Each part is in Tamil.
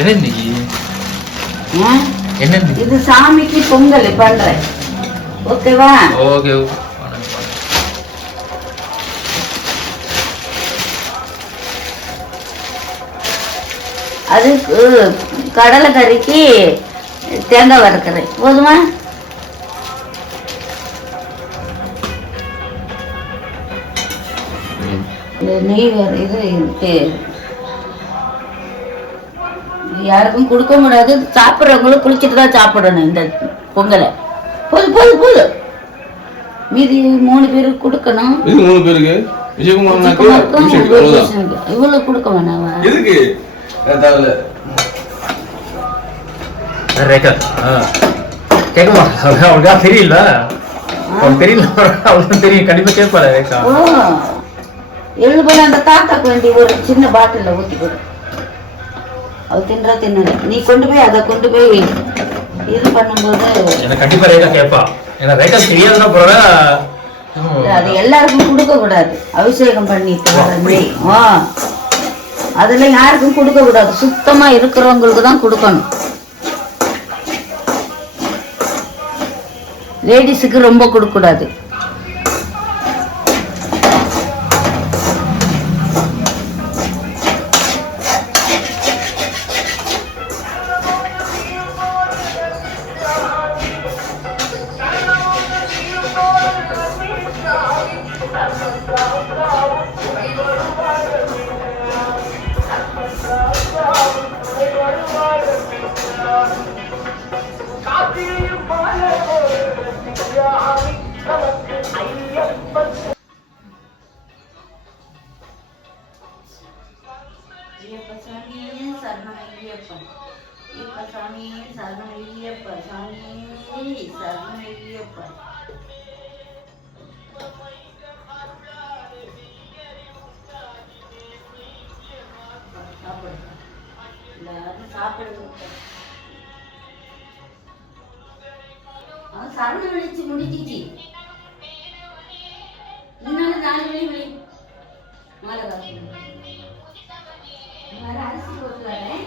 என்ன இன்னைக்கு என்ன இது சாமிக்கு பொங்கல் பண்றேன். ஓகேவா? ஓகே. அதுக்கு கடலை கறிக்கு தேங்காய் வறுக்கிறேன். போதுமா? நெய் இது யாருக்கும் கொடுக்க முடியாது. சாப்பிட்றவங்களும் குளிச்சுட்டு தான் சாப்பிடணும் இந்த பொங்கலை. போது போது போது மீதி 3 பேருக்கு கொடுக்கணும். 3 பேருக்கு இவ்வளவு கொடுக்க வேணாம். எதுக்கு கேட்கமா அவனுக்கா தெரியல. தெரியல அவனுக்கு தெரியும். கண்டிப்பா கேட்பாரு ரேகா. எழுபது அந்த தாத்தாக்கு வேண்டி ஒரு சின்ன பாட்டில ஊற்றி கொடு. அது தின்றா தின்னல. நீ கொண்டு போய் அதை கொண்டு போய் இது பண்ணும்போது எனக்கு கண்டிப்பா ரேகா கேட்பா. ஏன்னா ரேகா தெரியாதுன்னா போற அது எல்லாருக்கும் கொடுக்க கூடாது. அபிஷேகம் பண்ணிட்டு அதெல்லாம் யாருக்கும் கொடுக்க கூடாது. சுத்தமா இருக்கிறவங்களுக்கு தான் கொடுக்கணும். லேடிஸுக்கு ரொம்ப கொடுக்க கூடாது. சரண விழிச்சு முடிச்சிச்சு. இன்னொரு 4 விழி மாலை வர அரிசி போட்டு வரேன்.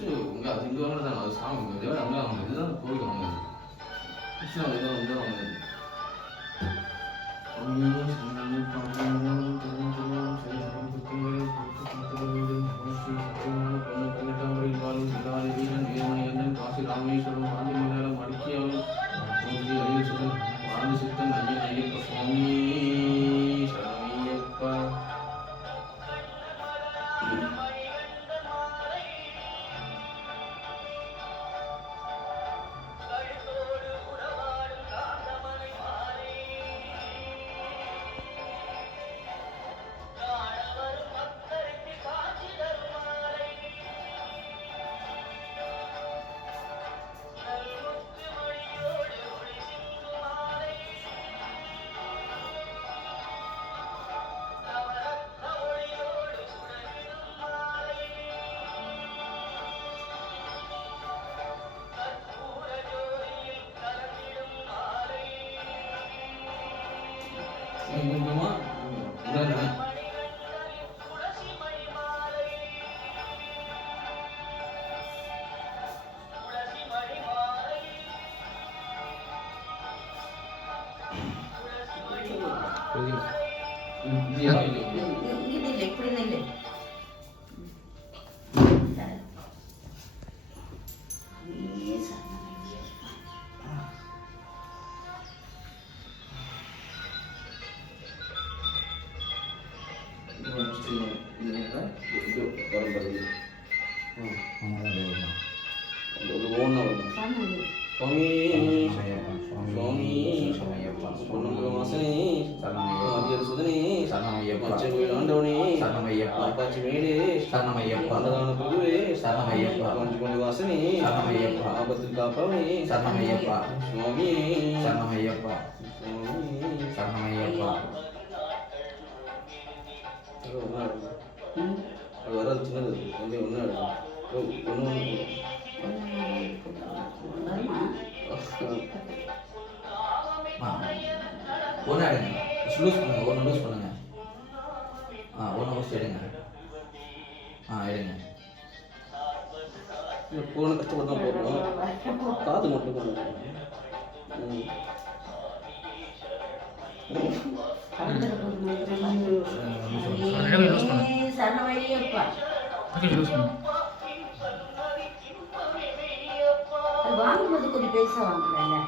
முடிச்சு இங்கே அது இங்கே வாங்கினது அது சாமி தேவை அங்கே வாங்கினது இதுதான் கோவில் வாங்கினது கிருஷ்ணன் இதை இங்கே வாங்கினது காசி ராமேஸ்வரம் காந்தி மலையாளம் மடிக்கியாலும் வாழ்ந்து சித்தன் ஐயன் ஐயப்ப சுவாமி சரணையப்பா. கொஞ்சமா இங்கிட்டு இப்படி நில்லு. ஆபத்தில் காப்பவே சரணமையப்பா சுவாமி சரணமையப்பா சரணமையப்பா. அது வராது சின்னது வந்து ஒன்று ஒன்று ஒன்று எடுங்க லூஸ் பண்ணுங்க ஒன்று லூஸ் பண்ணுங்க ஒன்று லூஸ் எடுங்க எடுங்க. போன கஷ்டப்பட்டு தான் போடுறோம் காது மட்டும் பண்ணுங்க. வாங்கும்போது கொஞ்சம் பெருசா வாங்கல.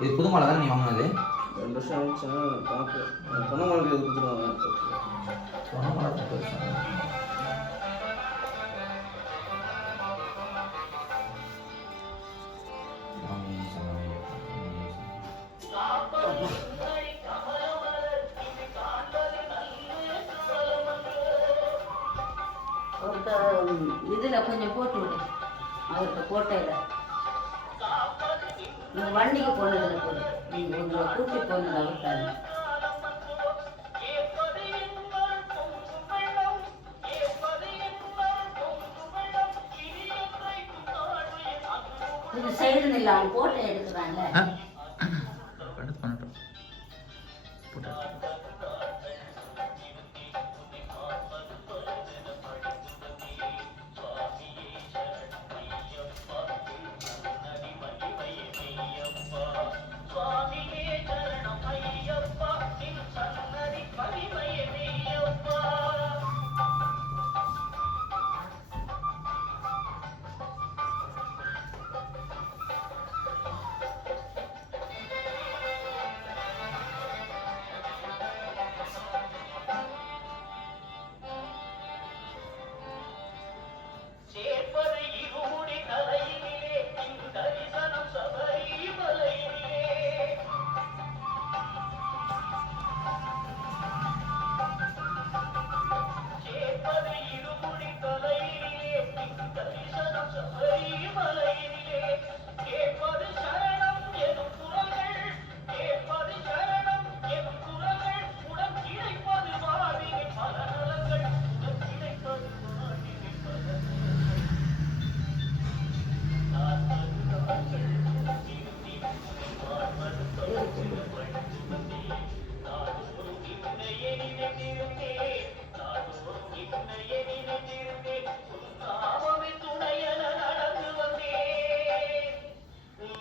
இது புது மாலை தானே நீ வாங்கினது? 2 வருஷம் ஆச்சு பார்க்க பொண்ணு மாலை கொடுத்துருவாங்க. பொண்ணு மாலை பெருசா இதுல கொஞ்சம் போட்டு விடு அவர்கிட்ட கோட்டையில நீங்க வண்டிக்கு போனதுல போடு. நீங்க உங்களை கூட்டி போனது அவர்கிட்ட. இது சைடு இல்லை அவன் கோட்டை எடுக்கிறான்ல